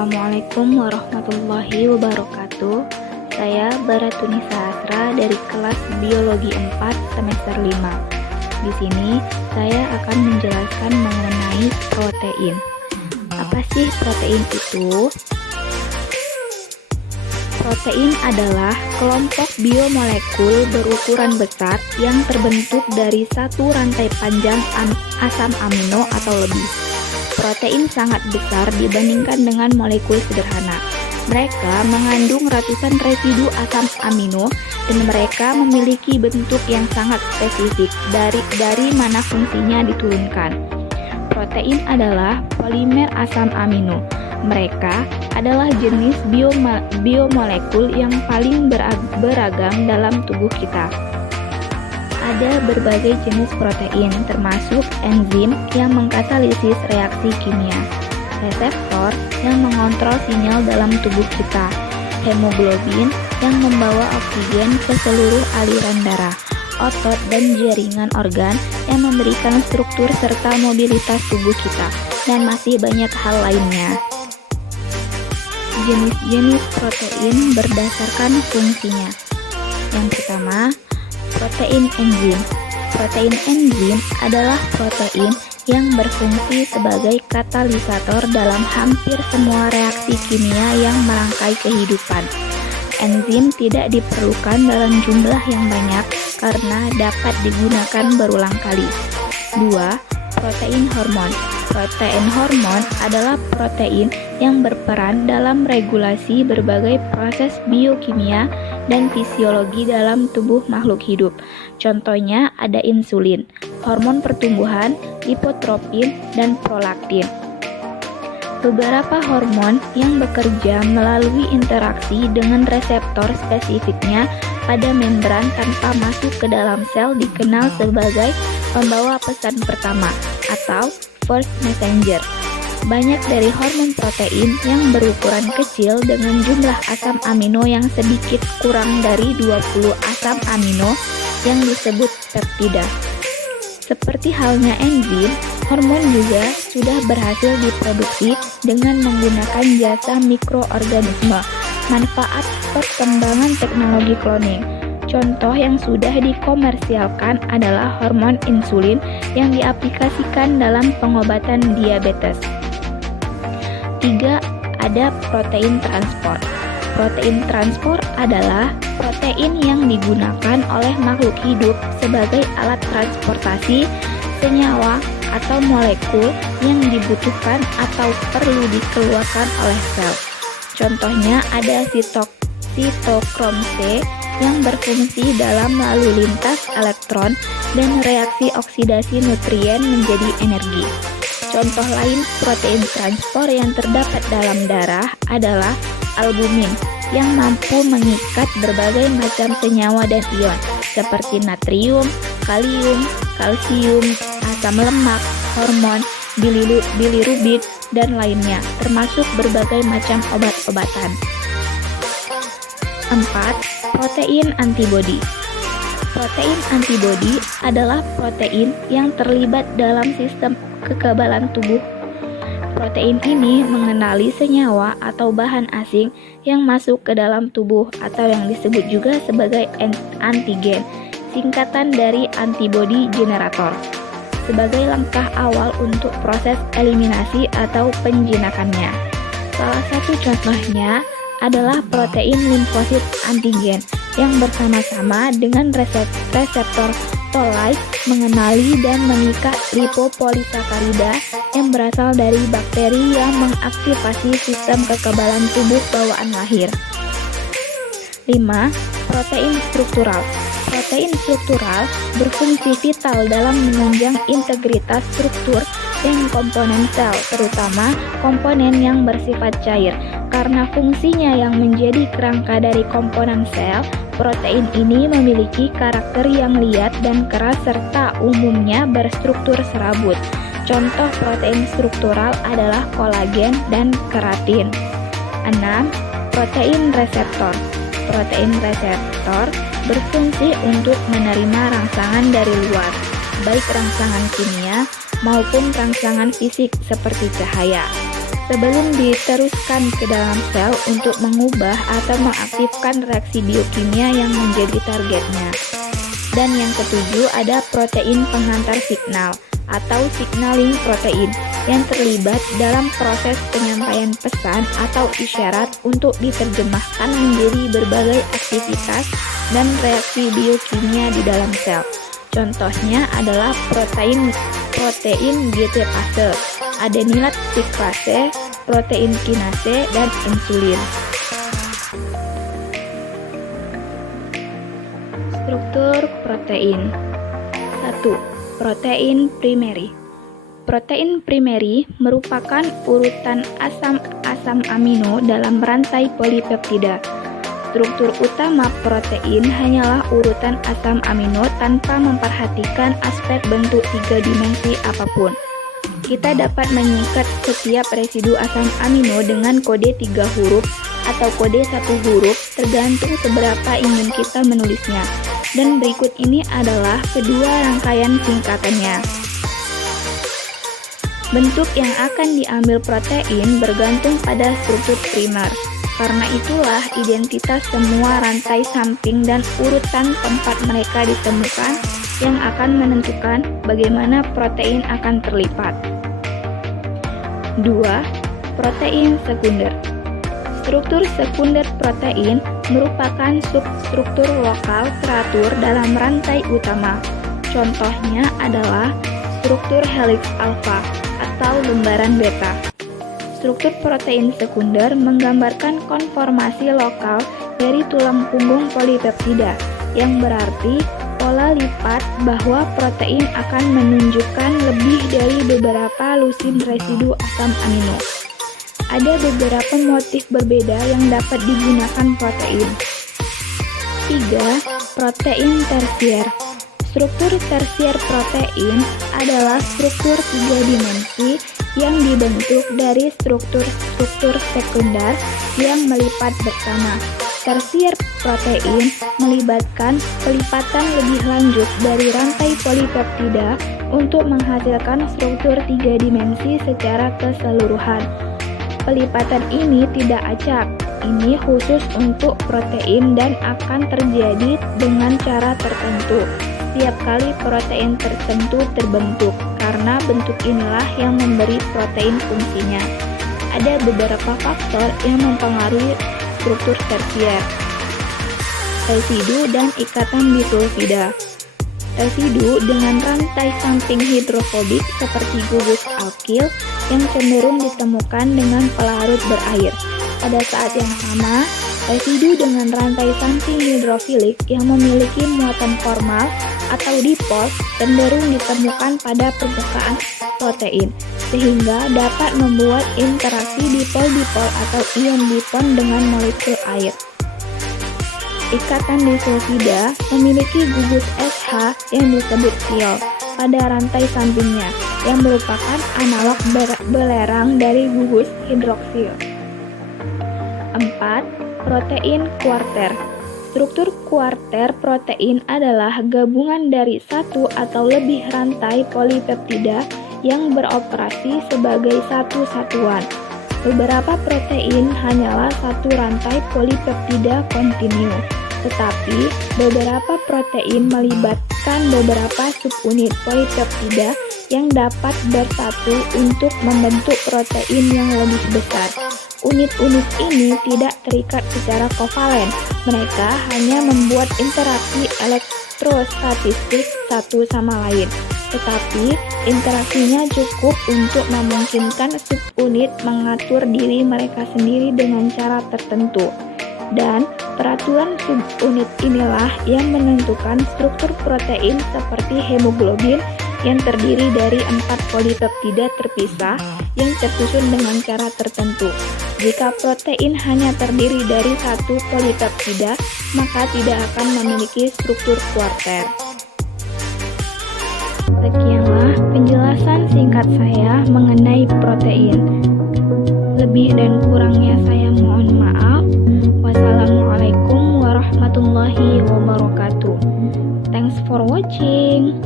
Assalamualaikum warahmatullahi wabarakatuh. Saya Baratunisa Asra dari kelas Biologi 4 semester 5. Di sini saya akan menjelaskan mengenai protein. Apa sih protein itu? Protein adalah kelompok biomolekul berukuran besar yang terbentuk dari satu rantai panjang asam amino atau lebih. Protein sangat besar dibandingkan dengan molekul sederhana. Mereka mengandung ratusan residu asam amino dan mereka memiliki bentuk yang sangat spesifik dari mana fungsinya diturunkan. Protein adalah polimer asam amino. Mereka adalah jenis biomolekul yang paling beragam dalam tubuh kita. Ada berbagai jenis protein, termasuk enzim yang mengkatalisis reaksi kimia, reseptor yang mengontrol sinyal dalam tubuh kita, hemoglobin yang membawa oksigen ke seluruh aliran darah, otot dan jaringan organ yang memberikan struktur serta mobilitas tubuh kita, dan masih banyak hal lainnya. Jenis-jenis protein berdasarkan fungsinya. Yang pertama, protein enzim. Protein enzim adalah protein yang berfungsi sebagai katalisator dalam hampir semua reaksi kimia yang merangkai kehidupan. Enzim tidak diperlukan dalam jumlah yang banyak karena dapat digunakan berulang kali. 2. Protein hormon. Protein hormon adalah protein yang berperan dalam regulasi berbagai proses biokimia dan fisiologi dalam tubuh makhluk hidup. Contohnya ada insulin, hormon pertumbuhan, lipotropin, dan prolaktin. Beberapa hormon yang bekerja melalui interaksi dengan reseptor spesifiknya pada membran tanpa masuk ke dalam sel dikenal sebagai pembawa pesan pertama atau first messenger. Banyak dari hormon protein yang berukuran kecil dengan jumlah asam amino yang sedikit kurang dari 20 asam amino yang disebut peptida. Seperti halnya enzim, hormon juga sudah berhasil diproduksi dengan menggunakan jasa mikroorganisme. Manfaat perkembangan teknologi cloning. Contoh yang sudah dikomersialkan adalah hormon insulin yang diaplikasikan dalam pengobatan diabetes. 3. Ada protein transport. Protein transport adalah protein yang digunakan oleh makhluk hidup sebagai alat transportasi senyawa atau molekul yang dibutuhkan atau perlu dikeluarkan oleh sel. Contohnya ada sitokrom C yang berfungsi dalam lalu lintas elektron dan reaksi oksidasi nutrien menjadi energi. Contoh lain protein transport yang terdapat dalam darah adalah albumin yang mampu mengikat berbagai macam senyawa dan ion seperti natrium, kalium, kalsium, asam lemak, hormon, bilirubin, dan lainnya, termasuk berbagai macam obat-obatan. 4. Protein antibodi. Protein antibodi adalah protein yang terlibat dalam sistem kekebalan tubuh. Protein ini mengenali senyawa atau bahan asing yang masuk ke dalam tubuh atau yang disebut juga sebagai antigen, singkatan dari antibody generator, sebagai langkah awal untuk proses eliminasi atau penjinakannya. Salah satu contohnya adalah protein limfosit antigen yang bersama-sama dengan reseptor toll-like mengenali dan mengikat lipopolisakarida yang berasal dari bakteri yang mengaktifasi sistem kekebalan tubuh bawaan lahir. 5. Protein struktural. Protein struktural berfungsi vital dalam menunjang integritas struktur dan komponen sel, terutama komponen yang bersifat cair. Karena fungsinya yang menjadi kerangka dari komponen sel, protein ini memiliki karakter yang liat dan keras serta umumnya berstruktur serabut. Contoh protein struktural adalah kolagen dan keratin. 6. Protein reseptor. Protein reseptor berfungsi untuk menerima rangsangan dari luar, baik rangsangan kimia maupun rangsangan fisik seperti cahaya. sebelum diteruskan ke dalam sel untuk mengubah atau mengaktifkan reaksi biokimia yang menjadi targetnya. Dan yang ketujuh ada protein penghantar signal atau signaling protein yang terlibat dalam proses penyampaian pesan atau isyarat untuk diterjemahkan menjadi berbagai aktivitas dan reaksi biokimia di dalam sel. Contohnya adalah protein GTPase, adenilat siklase, protein kinase, dan insulin. Struktur protein. 1. Protein primeri. Protein primeri merupakan urutan asam-asam amino dalam rantai polipeptida. Struktur utama protein hanyalah urutan asam amino tanpa memperhatikan aspek bentuk 3 dimensi apapun. Kita dapat menyingkat setiap residu asam amino dengan kode 3 huruf atau kode 1 huruf tergantung seberapa ingin kita menulisnya. Dan berikut ini adalah kedua rangkaian singkatannya. Bentuk yang akan diambil protein bergantung pada struktur primer. Karena itulah identitas semua rantai samping dan urutan tempat mereka ditemukan yang akan menentukan bagaimana protein akan terlipat. 2. Protein sekunder. Struktur sekunder protein merupakan substruktur lokal teratur dalam rantai utama. Contohnya adalah struktur helix alfa atau lembaran beta. Struktur protein sekunder menggambarkan konformasi lokal dari tulang punggung polipeptida, yang berarti pola lipat bahwa protein akan menunjukkan lebih dari beberapa lusin residu asam amino. Ada beberapa motif berbeda yang dapat digunakan protein. 3. Protein tersier. Struktur tersier protein adalah struktur 3 dimensi yang dibentuk dari struktur sekunder yang melipat bersama. Tersier protein melibatkan pelipatan lebih lanjut dari rantai polipeptida untuk menghasilkan struktur 3 dimensi secara keseluruhan. Pelipatan ini tidak acak. Ini khusus untuk protein dan akan terjadi dengan cara tertentu setiap kali protein tertentu terbentuk, karena bentuk inilah yang memberi protein fungsinya. Ada beberapa faktor yang mempengaruhi struktur tersier. Residu dan ikatan disulfida. Residu dengan rantai samping hidrofobik seperti gugus alkil yang cenderung ditemukan dengan pelarut berair. Pada saat yang sama, residu dengan rantai samping hidrofilik yang memiliki muatan formal atau dipol cenderung ditemukan pada permukaan protein, sehingga dapat membuat interaksi dipol-dipol atau ion-dipol dengan molekul air. Ikatan disulfida memiliki gugus SH yang disebut thiol pada rantai sampingnya, yang merupakan analog belerang dari gugus hidroksil. 4. Protein kuarter. Struktur kuarter protein adalah gabungan dari satu atau lebih rantai polipeptida yang beroperasi sebagai satu satuan. Beberapa protein hanyalah satu rantai polipeptida kontinu, tetapi beberapa protein melibatkan beberapa subunit polipeptida yang dapat bersatu untuk membentuk protein yang lebih besar. Unit-unit ini tidak terikat secara kovalen, mereka hanya membuat interaksi elektrostatistik satu sama lain. Tetapi, interaksinya cukup untuk memungkinkan subunit mengatur diri mereka sendiri dengan cara tertentu. Dan peraturan subunit inilah yang menentukan struktur protein seperti hemoglobin yang terdiri dari 4 polipeptida terpisah yang tersusun dengan cara tertentu. Jika protein hanya terdiri dari satu polipeptida, maka tidak akan memiliki struktur kuarter. Sekianlah penjelasan singkat saya mengenai protein. Lebih dan kurangnya saya mohon maaf. Wassalamualaikum warahmatullahi wabarakatuh. Thanks for watching.